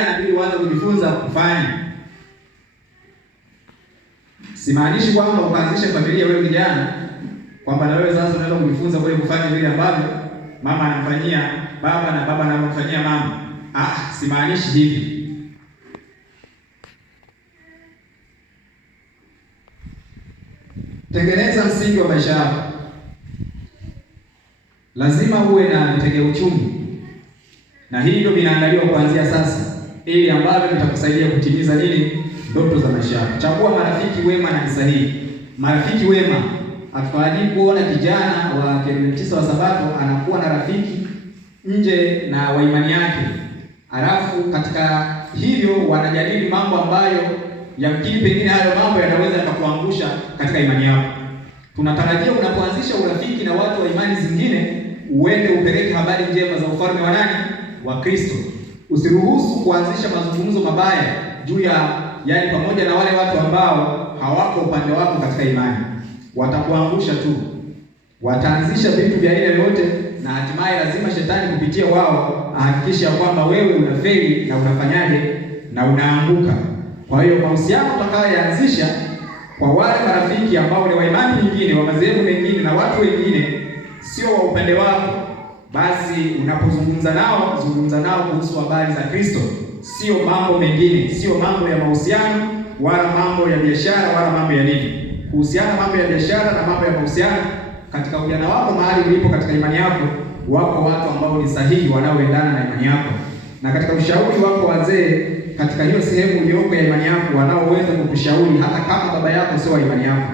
inabidi uanze kujifunza kufanya. Simaanishi kwamba ukaanzisha familia wewe kijana kwamba na wewe sasa unaweza kujifunza kule kufanya vile ambavyo mama anamfanyia baba na baba anamfanyia mama. Simaanishi hivi. Tengeneza msingi wa maisha yako. Lazima uwe na vitega uchumi, na hivyo vinaandaliwa kuanzia sasa, ili ambavyo vitakusaidia kutimiza nini? Ndoto za maisha yako. Chagua marafiki wema na sahihi. Marafiki wema, hatufahamu kuona kijana wa Kiadventista wa Sabato anakuwa na rafiki nje na wa imani yake, alafu katika hivyo wanajadili mambo ambayo yamkini pengine hayo mambo yanaweza yakakuangusha katika imani yako. Tunatarajia unapoanzisha urafiki na watu wa imani zingine, uende upeleke habari njema za ufalme wa nani? Wa Kristo. Usiruhusu kuanzisha mazungumzo mabaya juu ya pamoja na wale watu ambao hawako upande wako katika imani. Watakuangusha tu. Wataanzisha vitu vya aina yoyote, na hatimaye lazima shetani kupitia wao ahakikisha kwamba wewe unafeli na unafanyaje na unaanguka. Kwa hiyo mahusiano utakayoanzisha kwa wale marafiki ambao ni wa imani nyingine, wa madhehebu mengine na watu wengine sio wa upande wako, basi unapozungumza nao, zungumza nao kuhusu habari za Kristo, sio mambo mengine, sio mambo ya mahusiano wala mambo ya biashara wala mambo ya nini. Kuhusiana mambo ya biashara na mambo ya mahusiano katika ujana wako, mahali ulipo katika imani yako, wako watu ambao ni sahihi wanaoendana na imani yako, na katika ushauri wako wazee katika hiyo sehemu uliyoko ya imani yako wanaoweza kukushauri hata kama baba yako sio wa imani yako.